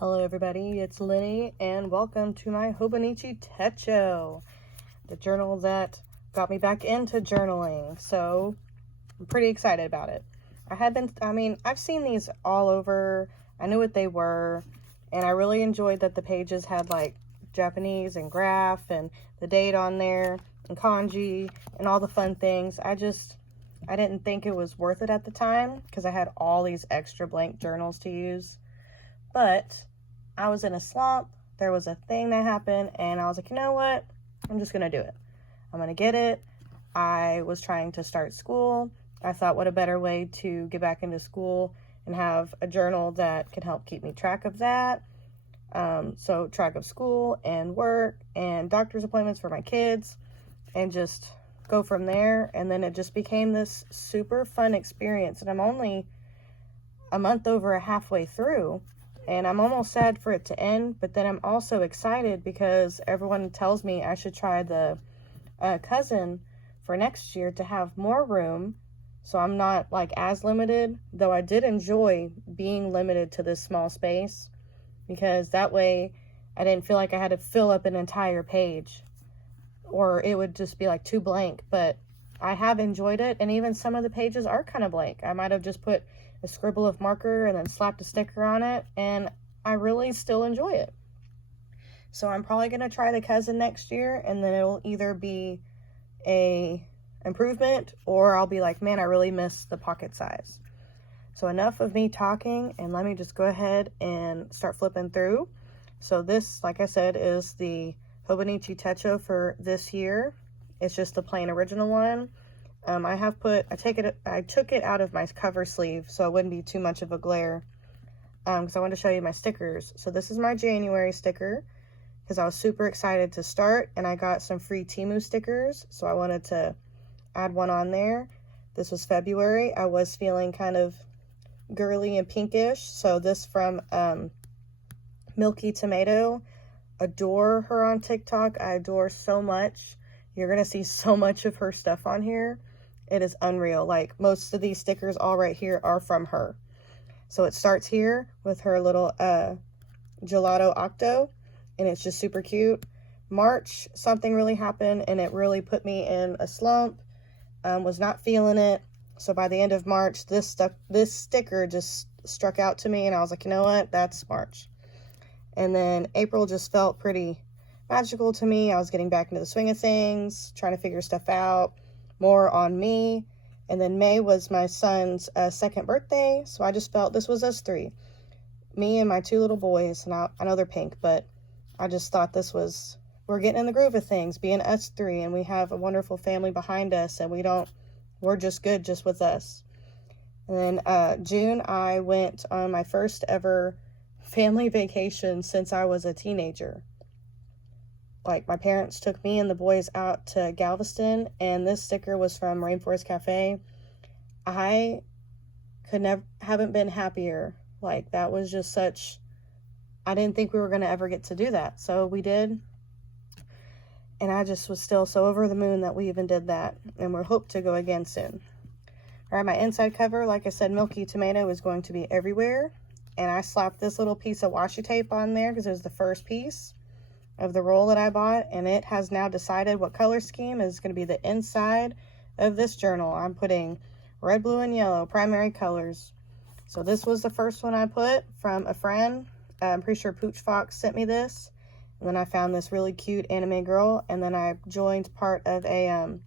Hello everybody, it's Linny and welcome to my Hobonichi Techo, the journal that got me back into journaling. So I'm pretty excited about it. I've seen these all over. I knew what they were, and I really enjoyed that the pages had like Japanese and graph and the date on there and kanji and all the fun things. I didn't think it was worth it at the time because I had all these extra blank journals to use. But I was in a slump. There was a thing that happened and I was like, you know what? I'm just going to do it. I'm going to get it. I was trying to start school. I thought, what a better way to get back into school and have a journal that could help keep me track of that. So track of school and work and doctor's appointments for my kids and just go from there. And then it just became this super fun experience. And I'm only a month over halfway through. And I'm almost sad for it to end, but then I'm also excited because everyone tells me I should try the cousin for next year to have more room. So I'm not like as limited, though I did enjoy being limited to this small space because that way I didn't feel like I had to fill up an entire page or it would just be like too blank. But I have enjoyed it, and even some of the pages are kind of blank. I might have just put a scribble of marker and then slapped a sticker on it, and I really still enjoy it. So I'm probably going to try the cousin next year, and then it'll either be a improvement or I'll be like, man, I really miss the pocket size. So enough of me talking, and let me just go ahead and start flipping through. So this, like I said, is the Hobonichi Techo for this year. It's just the plain original one. I took it out of my cover sleeve so it wouldn't be too much of a glare because I wanted to show you my stickers. So this is my January sticker because I was super excited to start, and I got some free Temu stickers, so I wanted to add one on there. This was February. I was feeling kind of girly and pinkish, so this from Milky Tomato. Adore her on TikTok. I adore so much. You're gonna see so much of her stuff on here. It is unreal. Like, most of these stickers all right here are from her. So it starts here with her little gelato octo, and it's just super cute. March, something really happened and it really put me in a slump. Was not feeling it. So by the end of March, this sticker just struck out to me, and I was like, you know what? That's March. And then April just felt pretty magical to me. I was getting back into the swing of things, trying to figure stuff out, more on me. And then May was my son's second birthday, so I just felt this was us three, me and my two little boys. And I know they're pink, but I just thought we're getting in the groove of things, being us three, and we have a wonderful family behind us, and we're just good just with us. And then June, I went on my first ever family vacation since I was a teenager. Like, my parents took me and the boys out to Galveston, and this sticker was from Rainforest Cafe. I haven't been happier. Like, that was just I didn't think we were going to ever get to do that. So we did. And I just was still so over the moon that we even did that. And we're hoped to go again soon. All right, my inside cover, like I said, Milky Tomato is going to be everywhere. And I slapped this little piece of washi tape on there because it was the first piece of the roll that I bought, and it has now decided what color scheme is going to be the inside of this journal. I'm putting red, blue, and yellow primary colors. So this was the first one I put from a friend. I'm pretty sure Pooch Fox sent me this, and then I found this really cute anime girl, and then I joined part of a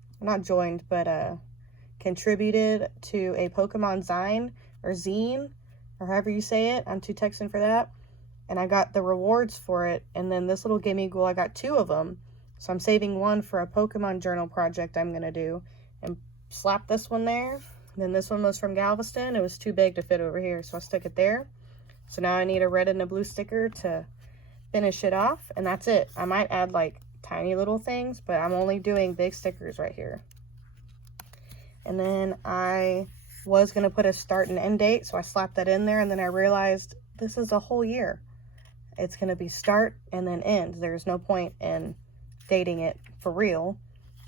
contributed to a Pokemon zine, or however you say it. I'm too Texan for that. And I got the rewards for it. And then this little gimme ghoul, I got 2 of them. So I'm saving one for a Pokemon journal project I'm going to do. And slap this one there. And then this one was from Galveston. It was too big to fit over here, so I stuck it there. So now I need a red and a blue sticker to finish it off. And that's it. I might add like tiny little things, but I'm only doing big stickers right here. And then I was going to put a start and end date, so I slapped that in there. And then I realized this is a whole year. It's going to be start and then end. There's no point in dating it for real.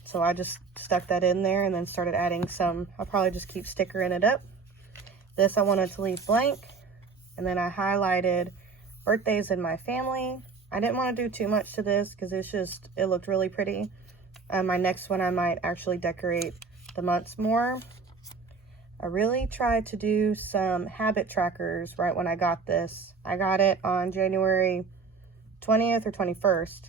So I just stuck that in there and then started adding some. I'll probably just keep stickering it up. This I wanted to leave blank. And then I highlighted birthdays in my family. I didn't want to do too much to this because it looked really pretty. My next one, I might actually decorate the months more. I really tried to do some habit trackers right when I got this. I got it on January 20th or 21st.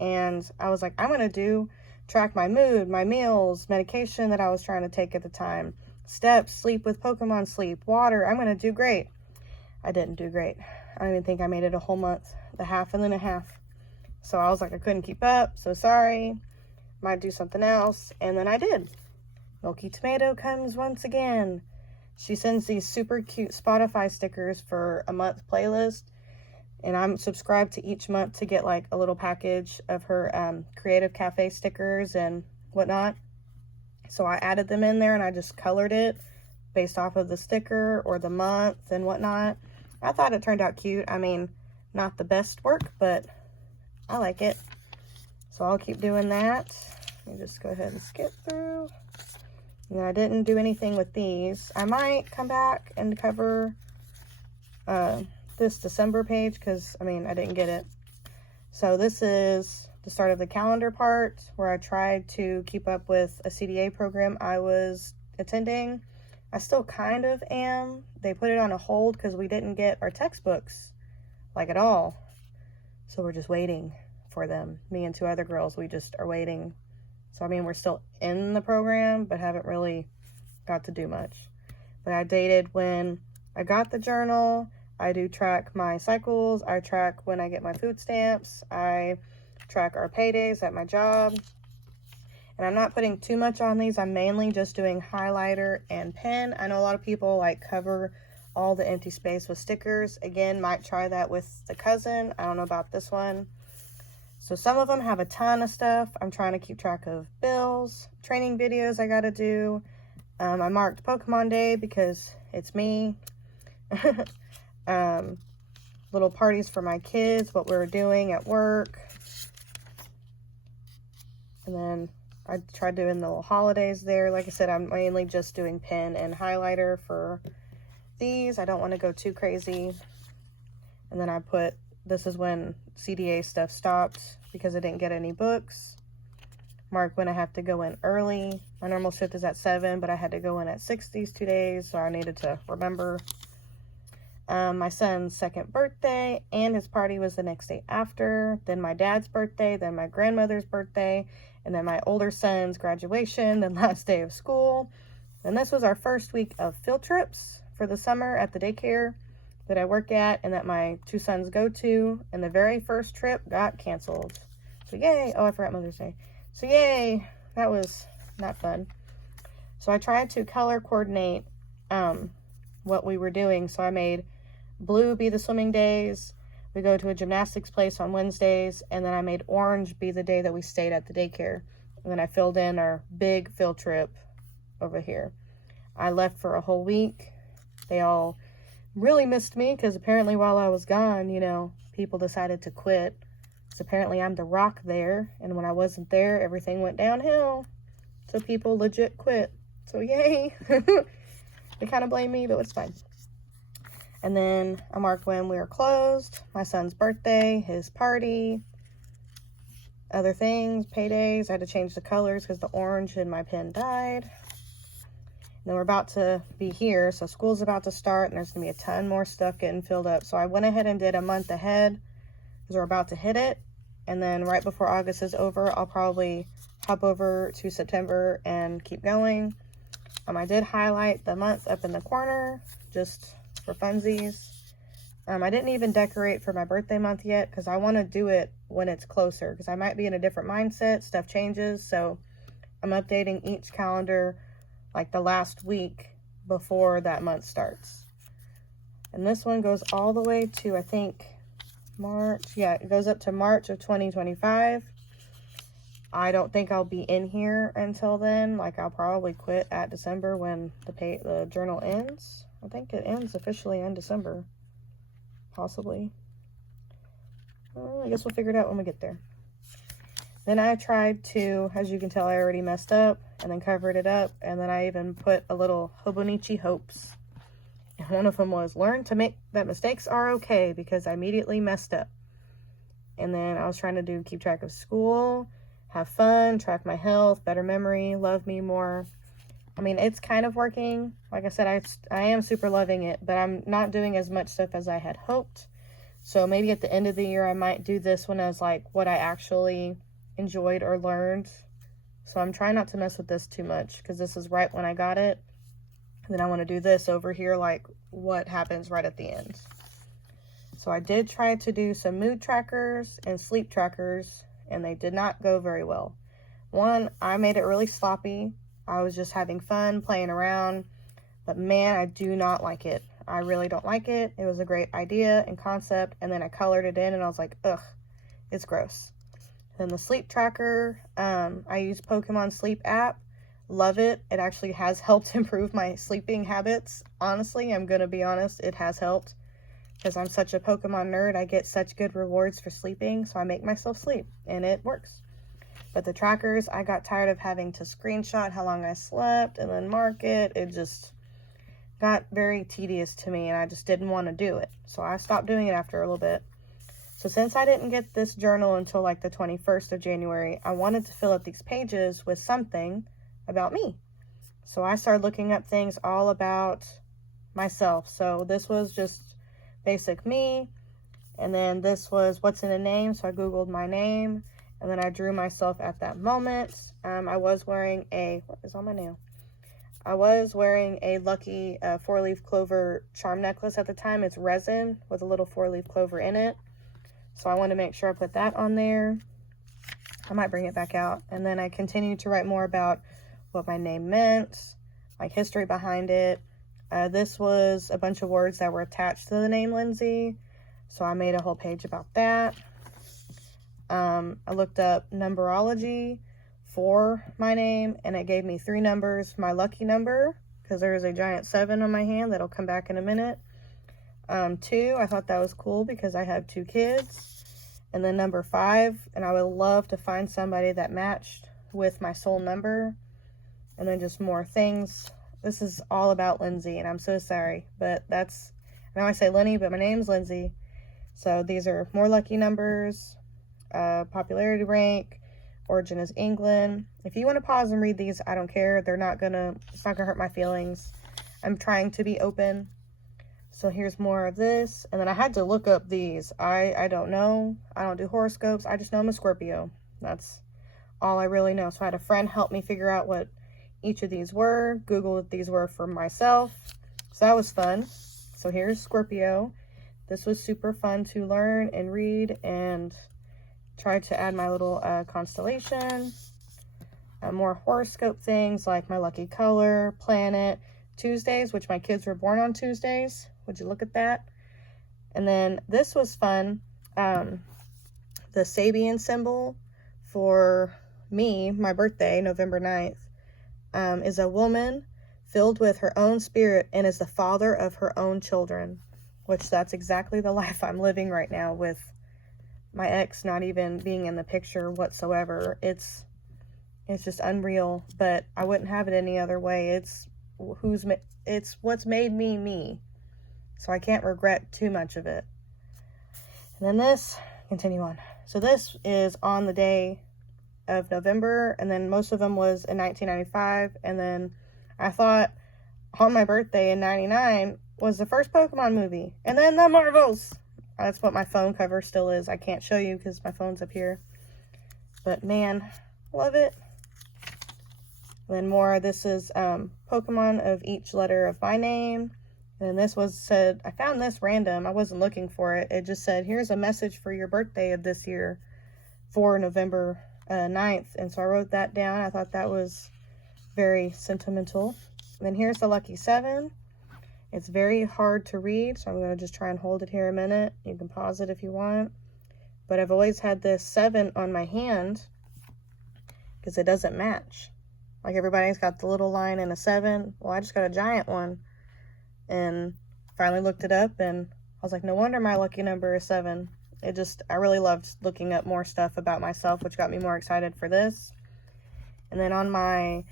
And I was like, I'm going to track my mood, my meals, medication that I was trying to take at the time, steps, sleep with Pokemon sleep, water. I'm going to do great. I didn't do great. I don't even think I made it a whole month, the half and then a half. So I was like, I couldn't keep up. So sorry. Might do something else. And then I did. Milky Tomato comes once again. She sends these super cute Spotify stickers for a month playlist. And I'm subscribed to each month to get like a little package of her Creative Cafe stickers and whatnot. So I added them in there and I just colored it based off of the sticker or the month and whatnot. I thought it turned out cute. I mean, not the best work, but I like it. So I'll keep doing that. Let me just go ahead and skip through. And I didn't do anything with these. I might come back and cover this December page because, I mean, I didn't get it. So this is the start of the calendar part where I tried to keep up with a CDA program I was attending. I still kind of am. They put it on a hold because we didn't get our textbooks, like at all. So we're just waiting for them. Me and two other girls, we just are waiting. So, I mean, we're still in the program, but haven't really got to do much. But I dated when I got the journal. I do track my cycles. I track when I get my food stamps. I track our paydays at my job. And I'm not putting too much on these. I'm mainly just doing highlighter and pen. I know a lot of people like cover all the empty space with stickers. Again, might try that with the cousin. I don't know about this one. So some of them have a ton of stuff. I'm trying to keep track of bills, training videos I gotta do. I marked Pokemon Day because it's me. Little parties for my kids, what we were doing at work. And then I tried doing the little holidays there. Like I said, I'm mainly just doing pen and highlighter for these. I don't want to go too crazy. And then I put, this is when CDA stuff stopped because I didn't get any books. Mark when I have to go in early. My normal shift is at 7, but I had to go in at 6 these 2 days, so I needed to remember. My son's second birthday and his party was the next day after. Then my dad's birthday, then my grandmother's birthday, and then my older son's graduation, then last day of school. And this was our first week of field trips for the summer at the daycare that I work at and that my two sons go to. And the very first trip got canceled. So yay. Oh, I forgot Mother's Day. So yay. That was not fun. So I tried to color coordinate what we were doing. So I made blue be the swimming days. We go to a gymnastics place on Wednesdays. And then I made orange be the day that we stayed at the daycare. And then I filled in our big field trip over here. I left for a whole week. They all really missed me because apparently while I was gone, you know, people decided to quit. Because apparently I'm the rock there. And when I wasn't there, everything went downhill. So people legit quit. So yay. They kind of blame me, but it's fine. And then I marked when we were closed, my son's birthday, his party, other things, paydays. I had to change the colors because the orange in my pen died. And then we're about to be here, so school's about to start, and there's going to be a ton more stuff getting filled up. So I went ahead and did a month ahead because we're about to hit it. And then right before August is over, I'll probably hop over to September and keep going. I did highlight the month up in the corner, just for funsies. I didn't even decorate for my birthday month yet because I want to do it when it's closer because I might be in a different mindset. Stuff changes, so I'm updating each calendar like the last week before that month starts. And this one goes all the way to, I think, March. Yeah, it goes up to March of 2025. I don't think I'll be in here until then. Like, I'll probably quit at December when the journal ends. I think it ends officially in December. Possibly. Well, I guess we'll figure it out when we get there. Then I tried to, as you can tell, I already messed up and then covered it up. And then I even put a little Hobonichi hopes. And one of them was, learn to make that mistakes are okay, because I immediately messed up. And then I was trying to keep track of school, have fun, track my health, better memory, love me more. I mean, it's kind of working. Like I said, I am super loving it, but I'm not doing as much stuff as I had hoped. So maybe at the end of the year, I might do this one as like what I actually enjoyed or learned. So I'm trying not to mess with this too much, because this is right when I got it. And then I want to do this over here, like what happens right at the end. So I did try to do some mood trackers and sleep trackers, and they did not go very well. One, I made it really sloppy. I was just having fun, playing around. But man, I do not like it. I really don't like it. It was a great idea and concept, and then I colored it in, and I was like, ugh, it's gross. Then the sleep tracker, I use Pokemon Sleep app. Love it. It actually has helped improve my sleeping habits. Honestly, I'm going to be honest, it has helped. Because I'm such a Pokemon nerd, I get such good rewards for sleeping, so I make myself sleep, and it works. But the trackers, I got tired of having to screenshot how long I slept and then mark it. It just got very tedious to me, and I just didn't want to do it. So I stopped doing it after a little bit. So since I didn't get this journal until like the 21st of January, I wanted to fill up these pages with something about me. So I started looking up things all about myself. So this was just basic me, and then this was what's in a name, so I googled my name, and then I drew myself at that moment. I was wearing what is on my nail? I was wearing a lucky 4-leaf clover charm necklace at the time. It's resin with a little 4-leaf clover in it, so I wanted to make sure I put that on there. I might bring it back out. And then I continued to write more about what my name meant, like history behind it. This was a bunch of words that were attached to the name Lindsay, so I made a whole page about that. I looked up numerology for my name, and it gave me 3 numbers. My lucky number, because there is a giant 7 on my hand that'll come back in a minute. 2, I thought that was cool because I have 2 kids. And then number 5, and I would love to find somebody that matched with my soul number. And then just more things. This is all about Lindsay, and I'm so sorry, but I know I say Linny, but my name's Lindsay. So these are more lucky numbers, popularity rank, origin is England. If you want to pause and read these, I don't care. It's not gonna hurt my feelings. I'm trying to be open. So here's more of this, and then I had to look up these. I don't know. I don't do horoscopes. I just know I'm a Scorpio. That's all I really know. So I had a friend help me figure out what each of these were, Google what these were for myself. So that was fun. So here's Scorpio. This was super fun to learn and read, and try to add my little constellation. More horoscope things like my lucky color, planet, Tuesdays, which my kids were born on Tuesdays. Would you look at that? And then this was fun. The Sabian symbol for me, my birthday, November 9th, is a woman filled with her own spirit and is the father of her own children, which that's exactly the life I'm living right now, with my ex not even being in the picture whatsoever. It's just unreal, but I wouldn't have it any other way. It's what's made me me, so I can't regret too much of it. And then this, continue on. So this is on the day of November, and then most of them was in 1995, and then I thought on my birthday in 99 was the first Pokemon movie, and then the Marvels. That's what my phone cover still is. I can't show you because my phone's up here, but man, love it. And then more, this is Pokemon of each letter of my name. And this said, I found this random. I wasn't looking for it. It just said, here's a message for your birthday of this year for November 9th. And so I wrote that down. I thought that was very sentimental. And then here's the lucky 7. It's very hard to read, so I'm going to just try and hold it here a minute. You can pause it if you want. But I've always had this 7 on my hand because it doesn't match. Like everybody's got the little line and a 7. Well, I just got a giant one. And finally looked it up, and I was like, no wonder my lucky number is 7. I really loved looking up more stuff about myself, which got me more excited for this. And then on my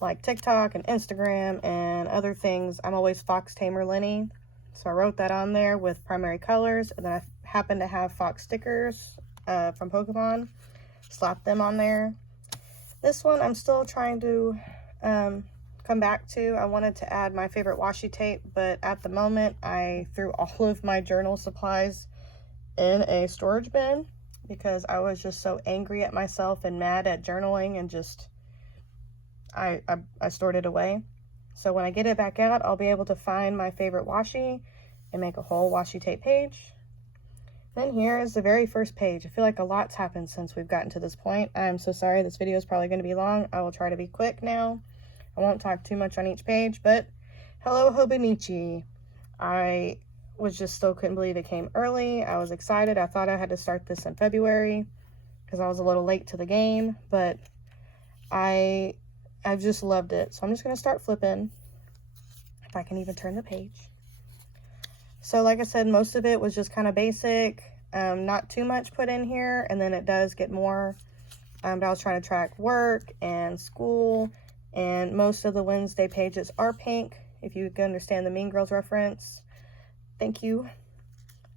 like TikTok and Instagram and other things, I'm always Fox Tamer Linny. So I wrote that on there with primary colors, and then I happen to have Fox stickers from Pokemon. Slapped them on there. This one I'm still trying to come back to. I wanted to add my favorite washi tape, but at the moment I threw all of my journal supplies in a storage bin because I was just so angry at myself and mad at journaling, and just I stored it away. So when I get it back out, I'll be able to find my favorite washi and make a whole washi tape page. Then here is the very first page. I feel like a lot's happened since we've gotten to this point. I'm so sorry, this video is probably going to be long. I will try to be quick now. I won't talk too much on each page, but hello Hobonichi. I was just still couldn't believe it came early. I was excited. I thought I had to start this in February because I was a little late to the game, but I've just loved it. So I'm just going to start flipping, if I can even turn the page. So like I said, most of it was just kind of basic, not too much put in here, and then it does get more. But I was trying to track work and school, and most of the Wednesday pages are pink, if you can understand the Mean Girls reference. Thank you.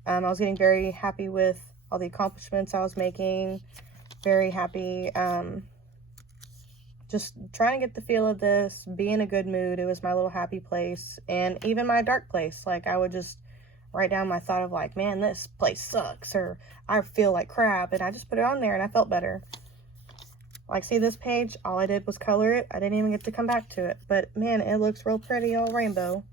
I was getting very happy with all the accomplishments I was making, very happy, just trying to get the feel of this, be in a good mood. It was my little happy place, and even my dark place. Like, I would just write down my thought of like, man, this place sucks, or I feel like crap, and I just put it on there and I felt better. Like, see this page? All I did was color it. I didn't even get to come back to it, but man, it looks real pretty, all rainbow.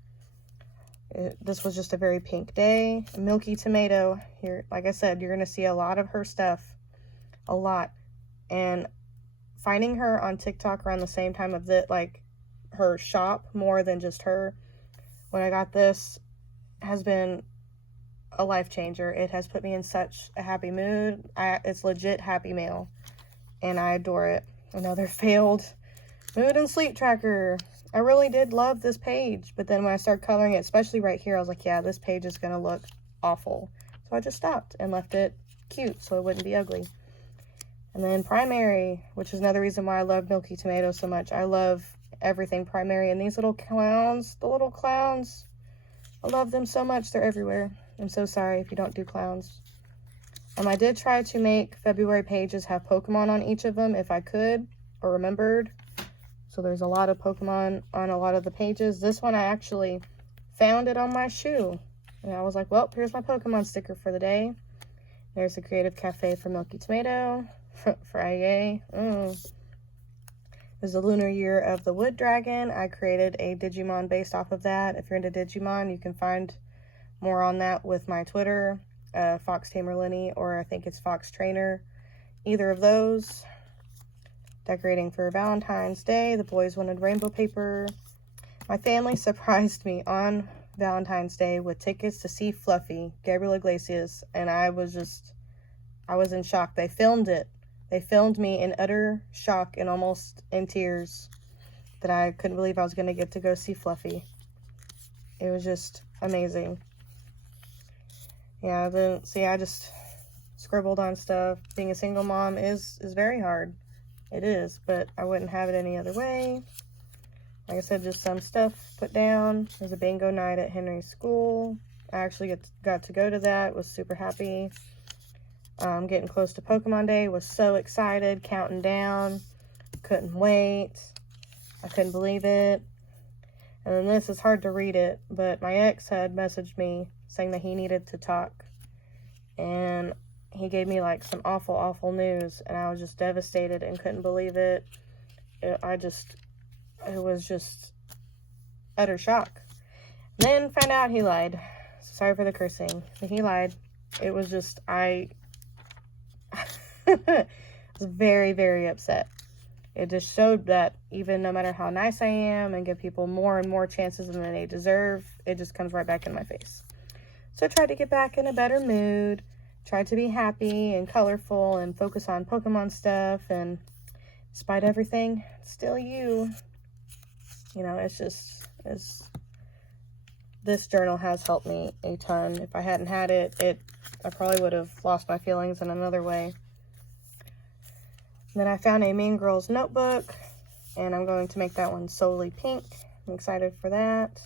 This was just a very pink day. Milky Tomato here, like I said, you're gonna see a lot of her stuff, a lot. And finding her on TikTok around the same time of the, like, her shop more than just her, when I got this, has been a life changer. It has put me in such a happy mood. It's legit happy mail, and I adore it. Another failed mood and sleep tracker. I really did love this page, but then when I started coloring it, especially right here, I was like, yeah, this page is gonna look awful. So I just stopped and left it cute so it wouldn't be ugly. And then primary, which is another reason why I love Milky Tomato so much. I love everything primary, and these little clowns, the little clowns, I love them so much. They're everywhere. I'm so sorry if you don't do clowns. I did try to make February pages have Pokemon on each of them if I could or remembered. So there's a lot of Pokemon on a lot of the pages. This one, I actually found it on my shoe. And I was like, well, here's my Pokemon sticker for the day. There's the Creative Cafe for Milky Tomato. Friday. It was the lunar year of the Wood Dragon. I created a Digimon based off of that. If you're into Digimon, you can find more on that with my Twitter, Fox Tamer Linny, or I think it's Fox Trainer. Either of those. Decorating for Valentine's Day. The boys wanted rainbow paper. My family surprised me on Valentine's Day with tickets to see Fluffy, Gabriel Iglesias, and I was in shock. They filmed it. They filmed me in utter shock and almost in tears that I couldn't believe I was going to get to go see Fluffy. It was just amazing. Yeah, I just scribbled on stuff. Being a single mom is very hard. It is, but I wouldn't have it any other way. Like I said, just some stuff put down. There's a bingo night at Henry's school. I actually got to go to that. Was super happy. Getting close to Pokemon Day, was so excited, counting down, couldn't wait, I couldn't believe it. And then this is hard to read it, but my ex had messaged me saying that he needed to talk, and he gave me like some awful news, and I was just devastated and couldn't believe it. It was just utter shock. Then found out he lied. Sorry for the cursing, but he lied. It was just, I was very upset. It just showed that even no matter how nice I am and give people more and more chances than they deserve, it just comes right back in my face. So I tried to get back in a better mood, tried to be happy and colorful and focus on Pokemon stuff, and despite everything, still you. You know, this journal has helped me a ton. If I hadn't had it, I probably would have lost my feelings in another way. Then I found a Mean Girls notebook. And I'm going to make that one solely pink. I'm excited for that.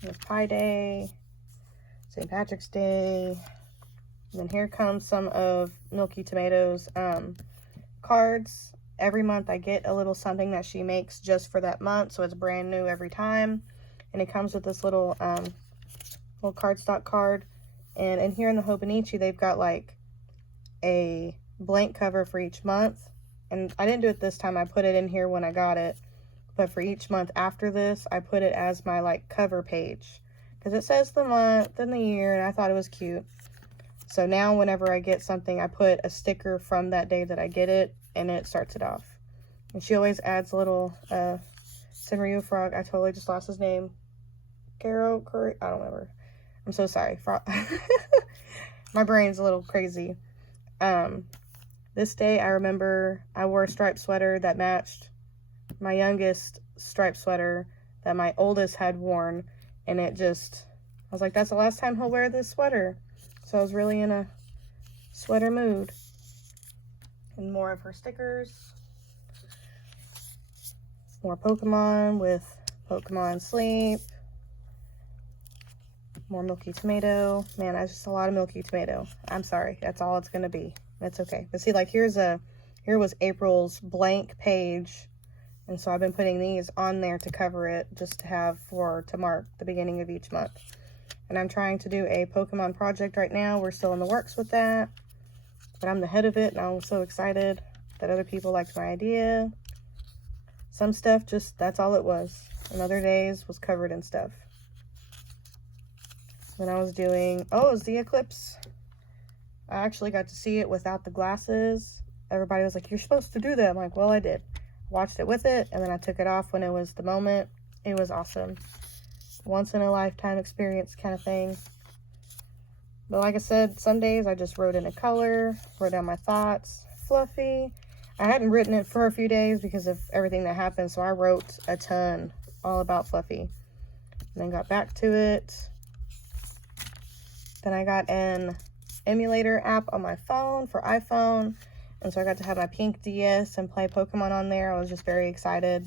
There's Pi Day, St. Patrick's Day. And then here comes some of Milky Tomatoes cards. Every month I get a little something that she makes just for that month, so it's brand new every time. And it comes with this little little cardstock card. And in here in the Hobonichi, they've got like a blank cover for each month. And I didn't do it this time. I put it in here when I got it. But for each month after this, I put it as my like cover page. Because it says the month and the year, and I thought it was cute. So now whenever I get something, I put a sticker from that day that I get it, and it starts it off. And she always adds a little Senryu frog. I totally just lost his name. Caro Curry? I don't remember. I'm so sorry. My brain's a little crazy. This day, I remember I wore a striped sweater that matched my youngest striped sweater that my oldest had worn. And it just, I was like, that's the last time he'll wear this sweater. So I was really in a sweater mood. And more of her stickers. More Pokemon with Pokemon Sleep. More Milky Tomato. Man, that's just a lot of Milky Tomato. I'm sorry. That's all it's going to be. That's okay. But see, like, here was April's blank page. And so I've been putting these on there to cover it, just to have to mark the beginning of each month. And I'm trying to do a Pokemon project right now. We're still in the works with that. But I'm the head of it, and I'm so excited that other people liked my idea. Some stuff just, that's all it was. And other days was covered in stuff. Then I was doing, oh, it was the eclipse. I actually got to see it without the glasses. Everybody was like, you're supposed to do that. I'm like, well, I did. Watched it with it, and then I took it off when it was the moment. It was awesome. Once in a lifetime experience kind of thing. But like I said, some days I just wrote in a color, wrote down my thoughts. Fluffy. I hadn't written it for a few days because of everything that happened, so I wrote a ton all about Fluffy. And then got back to it. Then I got an emulator app on my phone for iPhone. And so I got to have my pink DS and play Pokemon on there. I was just very excited.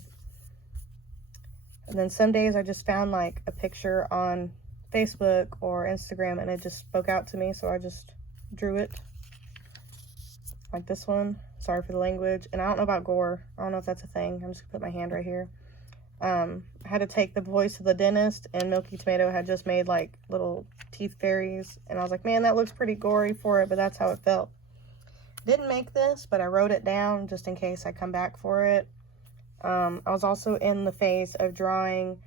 And then some days I just found like a picture on Facebook or Instagram and it just spoke out to me. So I just drew it. Like this one. Sorry for the language. And I don't know about gore. I don't know if that's a thing. I'm just going to put my hand right here. I had to take the voice of the dentist, and Milky Tomato had just made like little teeth fairies. And I was like, man, that looks pretty gory for it, but that's how it felt. Didn't make this, but I wrote it down just in case I come back for it. I was also in the phase of drawing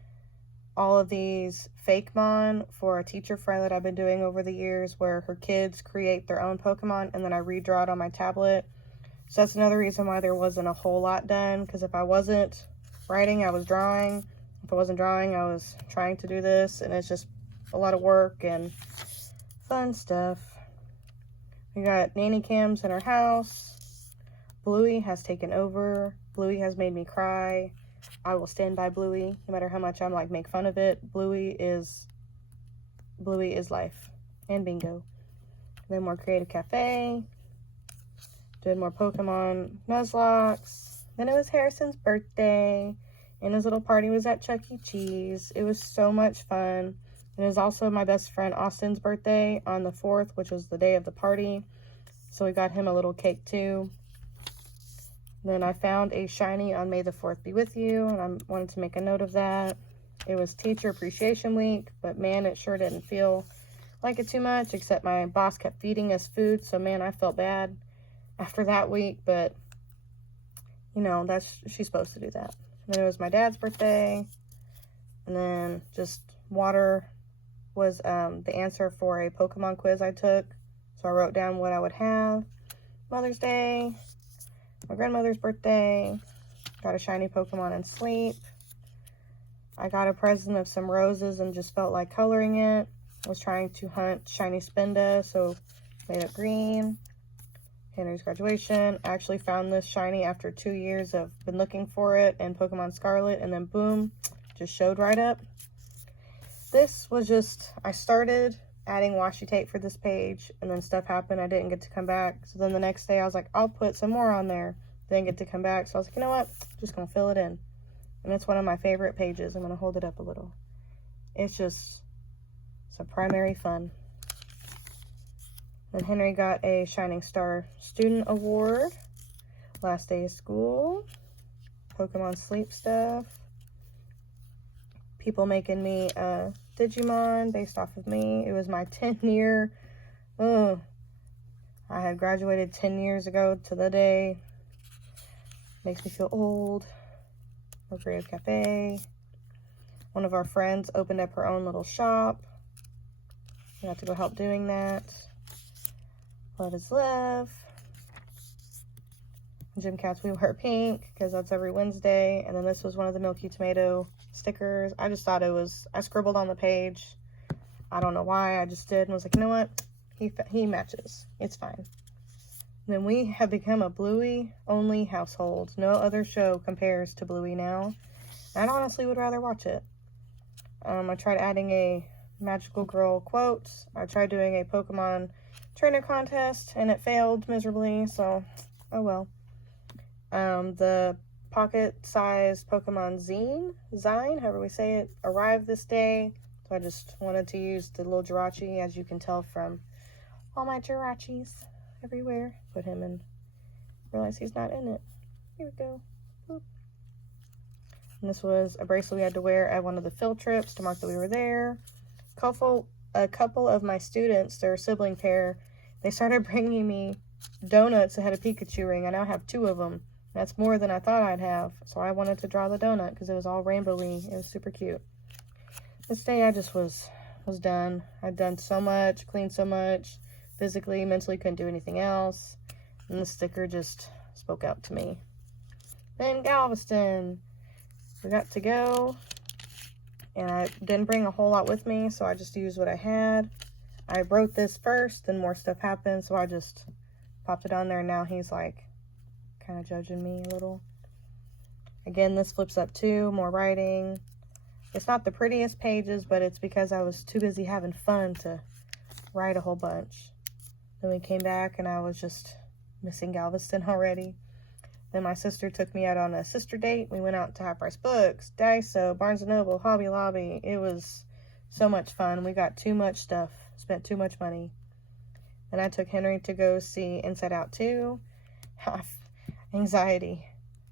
all of these Fakemon for a teacher friend that I've been doing over the years, where her kids create their own Pokemon and then I redraw it on my tablet. So that's another reason why there wasn't a whole lot done, because if I wasn't writing, I was drawing. If I wasn't drawing, I was trying to do this, and it's just a lot of work and fun stuff. We got nanny cams in our house. Bluey has taken over. Bluey has made me cry. I will stand by Bluey, no matter how much I'm like make fun of it. Bluey is life. And bingo. Then more Creative Cafe. Did more Pokemon Nuzlocke. Then it was Harrison's birthday. And his little party was at Chuck E. Cheese. It was so much fun. And it was also my best friend Austin's birthday on the 4th, which was the day of the party. So we got him a little cake too. Then I found a shiny on May the 4th Be With You, and I wanted to make a note of that. It was Teacher Appreciation Week, but man, it sure didn't feel like it too much, except my boss kept feeding us food, so man, I felt bad after that week, but you know, she's supposed to do that. And then it was my dad's birthday, and then just water was the answer for a Pokemon quiz I took, so I wrote down what I would have. Mother's Day, my grandmother's birthday, got a shiny Pokemon in Sleep. I got a present of some roses and just felt like coloring it. I was trying to hunt shiny Spinda, so made it green. Henry's graduation. I actually found this shiny after 2 years of been looking for it in Pokemon Scarlet, and then boom, just showed right up. This was just, I started adding washi tape for this page, and then stuff happened. I didn't get to come back. So then the next day I was like, I'll put some more on there. Didn't get to come back. So I was like, you know what? Just gonna fill it in. And it's one of my favorite pages. I'm going to hold it up a little. It's just some primary fun. Then Henry got a Shining Star Student Award. Last day of school. Pokemon sleep stuff. People making me a Digimon based off of me. It was my 10-year. I had graduated 10 years ago to the day. Makes me feel old. Recreative Cafe. One of our friends opened up her own little shop. We got to go help doing that. Love is love. Gym Cats, we wear pink because that's every Wednesday. And then this was one of the Milky Tomato stickers. I just thought it was, I scribbled on the page. I don't know why, I just did and was like, you know what? He matches. It's fine. Then we have become a Bluey only household. No other show compares to Bluey now. I honestly would rather watch it. I tried adding a Magical Girl quote. I tried doing a Pokemon trainer contest and it failed miserably, so oh well. The pocket-sized Pokemon zine, however we say it, arrived this day. So I just wanted to use the little Jirachi, as you can tell from all my Jirachis everywhere. Put him in. Realize he's not in it. Here we go. Boop. And this was a bracelet we had to wear at one of the field trips to mark that we were there. A couple of my students, their sibling pair, they started bringing me donuts that had a Pikachu ring. I now have 2 of them. That's more than I thought I'd have. So I wanted to draw the donut because it was all rainbowy. It was super cute. This day I just was done. I'd done so much, cleaned so much. Physically, mentally, couldn't do anything else. And the sticker just spoke out to me. Then Galveston. We got to go. And I didn't bring a whole lot with me, so I just used what I had. I wrote this first, then more stuff happened, so I just popped it on there. And now he's like kind of judging me a little. Again, this flips up too, more writing. It's not the prettiest pages, but it's because I was too busy having fun to write a whole bunch. Then we came back and I was just missing Galveston already. Then my sister took me out on a sister date. We went out to Half Price Books, Daiso, Barnes & Noble, Hobby Lobby. It was so much fun. We got too much stuff, spent too much money. Then I took Henry to go see Inside Out 2. Anxiety.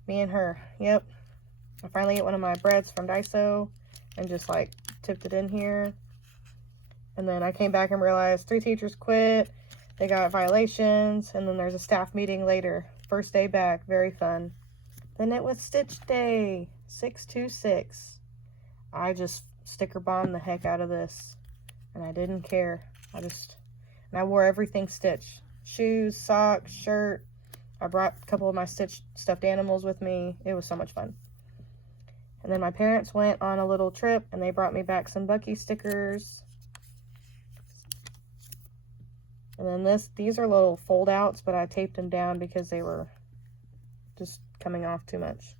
Me and her. Yep. I finally ate one of my breads from Daiso and just like tipped it in here. And then I came back and realized 3 teachers quit. They got violations. And then there's a staff meeting later. First day back. Very fun. Then it was Stitch Day. 626. I just sticker bombed the heck out of this. And I didn't care. And I wore everything Stitch. Shoes, socks, shirt. I brought a couple of my Stitch stuffed animals with me. It was so much fun. And then my parents went on a little trip and they brought me back some Bucky stickers. And then these are little fold outs, but I taped them down because they were just coming off too much.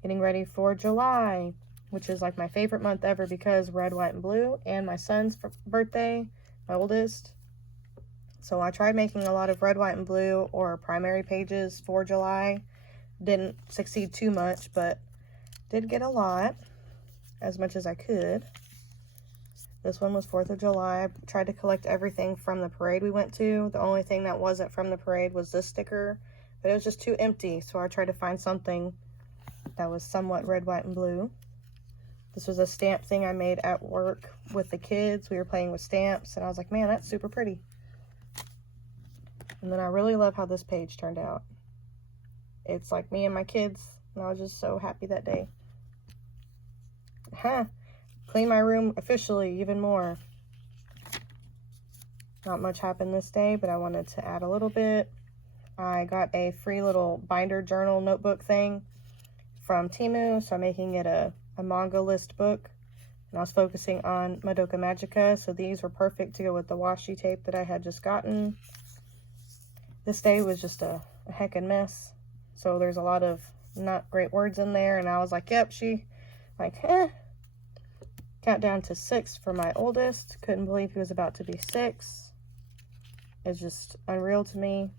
Getting ready for July, which is like my favorite month ever because red, white, and blue, and my son's birthday, my oldest. So I tried making a lot of red, white, and blue or primary pages for July. Didn't succeed too much, but did get a lot, as much as I could. This one was 4th of July. I tried to collect everything from the parade we went to. The only thing that wasn't from the parade was this sticker, but it was just too empty, so I tried to find something that was somewhat red, white, and blue. This was a stamp thing I made at work with the kids. We were playing with stamps, and I was like, man, that's super pretty. And then I really love how this page turned out. It's like me and my kids, and I was just so happy that day. Clean my room officially even more. Not much happened this day, but I wanted to add a little bit. I got a free little binder journal notebook thing from Temu, so I'm making it a manga list book. And I was focusing on Madoka Magica, so these were perfect to go with the washi tape that I had just gotten. This day was just a heckin' mess. So there's a lot of not great words in there, and I was like, yep, Countdown to 6 for my oldest. Couldn't believe he was about to be 6. It's just unreal to me.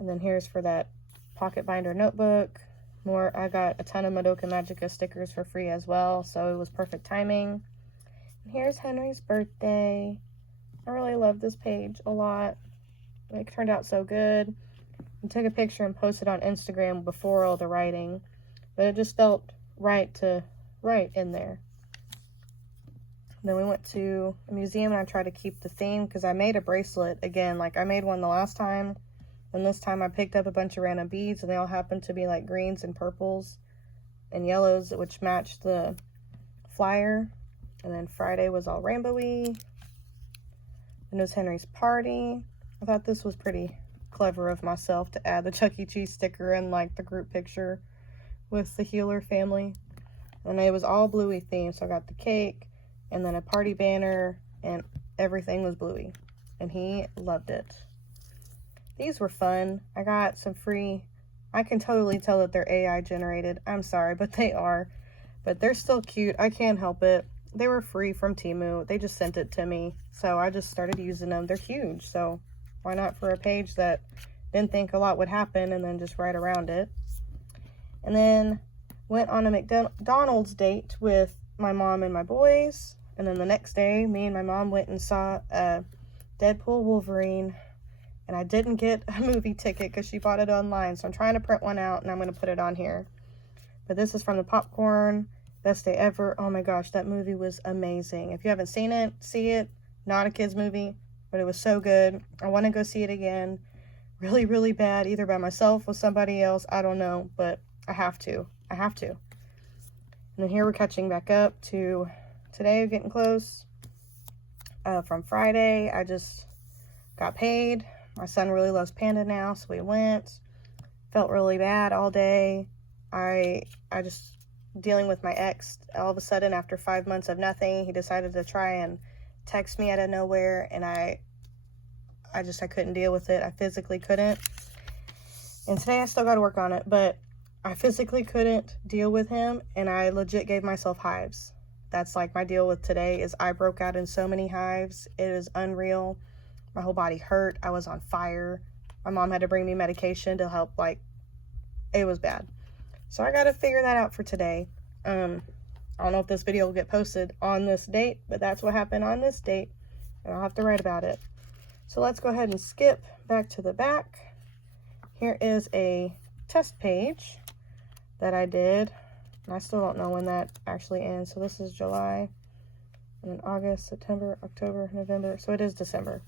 And then here's for that pocket binder notebook. I got a ton of Madoka Magica stickers for free as well, so it was perfect timing. And here's Henry's birthday. I really love this page a lot. It turned out so good. I took a picture and posted on Instagram before all the writing, but it just felt right to write in there. Then we went to a museum and I tried to keep the theme because I made a bracelet again. Like I made one the last time, and this time I picked up a bunch of random beads and they all happened to be like greens and purples and yellows, which matched the flyer. And then Friday was all rainbowy. And it was Henry's party. I thought this was pretty clever of myself to add the Chuck E. Cheese sticker in like the group picture with the Healer family. And it was all bluey themed, so I got the cake and then a party banner, and everything was bluey. And he loved it. These were fun. I got some free, I can totally tell that they're AI generated. I'm sorry, but they are. But they're still cute. I can't help it. They were free from Temu. They just sent it to me. So I just started using them. They're huge. So why not for a page that didn't think a lot would happen and then just write around it. And then went on a McDonald's date with my mom and my boys. And then the next day, me and my mom went and saw Deadpool Wolverine. And I didn't get a movie ticket because she bought it online. So I'm trying to print one out and I'm going to put it on here. But this is from the popcorn. Best day ever. Oh my gosh, that movie was amazing. If you haven't seen it, see it. Not a kid's movie, but it was so good. I want to go see it again. Really, really bad. Either by myself or somebody else. I don't know, but I have to. I have to. And then here we're catching back up to today. We're getting close. From Friday, I just got paid. My son really loves Panda now, so we went. Felt really bad all day. I just dealing with my ex. All of a sudden, after 5 months of nothing, he decided to try and text me out of nowhere, and I couldn't deal with it. I physically couldn't. And today I still got to work on it, but I physically couldn't deal with him, and I legit gave myself hives. That's like my deal with today is I broke out in so many hives. It is unreal. My whole body hurt. I was on fire. My mom had to bring me medication to help, like, it was bad. So I got to figure that out for today. I don't know if this video will get posted on this date, but that's what happened on this date, and I'll have to write about it. So let's go ahead and skip back to the back. Here is a test page that I did, and I still don't know when that actually ends. So this is July, and then August, September, October, November. So it is December.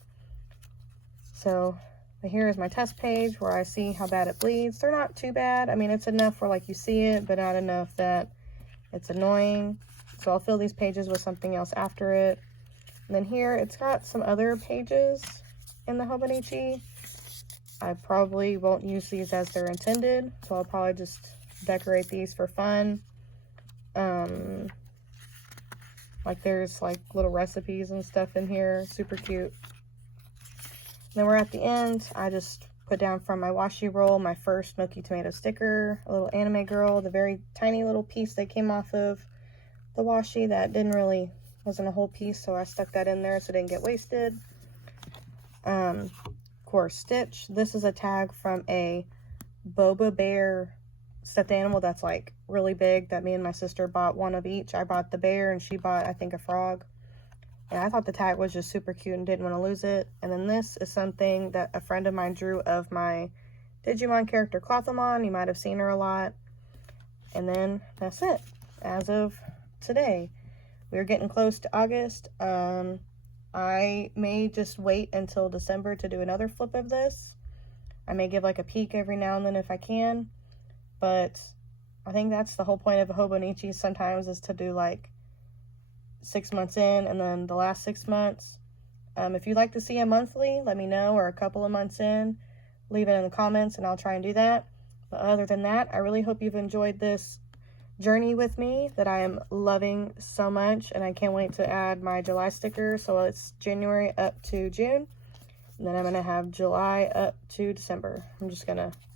So here is my test page where I see how bad it bleeds. They're not too bad. I mean, it's enough where like you see it, but not enough that it's annoying. So I'll fill these pages with something else after it. And then here, it's got some other pages in the Hobonichi. I probably won't use these as they're intended, so I'll probably just decorate these for fun. Like there's like little recipes and stuff in here. Super cute. Then we're at the end. I just put down from my washi roll my first smoky tomato sticker, a little anime girl, the very tiny little piece that came off of the washi that wasn't a whole piece, so I stuck that in there so it didn't get wasted. Of course, Stitch. This is a tag from a Boba Bear stuffed animal that's like really big that me and my sister bought one of each. I bought the bear and she bought, I think, a frog. And I thought the tag was just super cute and didn't want to lose it. And then this is something that a friend of mine drew of my Digimon character Clothomon. You might have seen her a lot. And then that's it. As of today, we're getting close to August. I may just wait until December to do another flip of this. I may give like a peek every now and then if I can. But I think that's the whole point of a Hobonichi sometimes is to do like 6 months in and then the last 6 months. If you'd like to see a monthly, let me know, or a couple of months in, leave it in the comments and I'll try and do that. But other than that, I really hope you've enjoyed this journey with me that I am loving so much, and I can't wait to add my July sticker. So it's January up to June, and then I'm gonna have July up to December.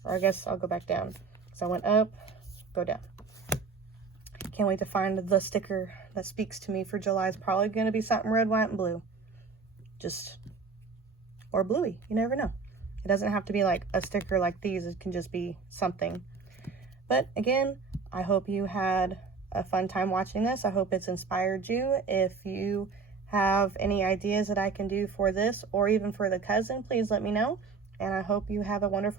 I guess I'll go back down. So I went up, go down. Can't wait to find the sticker that speaks to me for July. It's probably going to be something red, white, and blue. Or bluey. You never know. It doesn't have to be like a sticker like these. It can just be something. But again, I hope you had a fun time watching this. I hope it's inspired you. If you have any ideas that I can do for this or even for the cousin, please let me know. And I hope you have a wonderful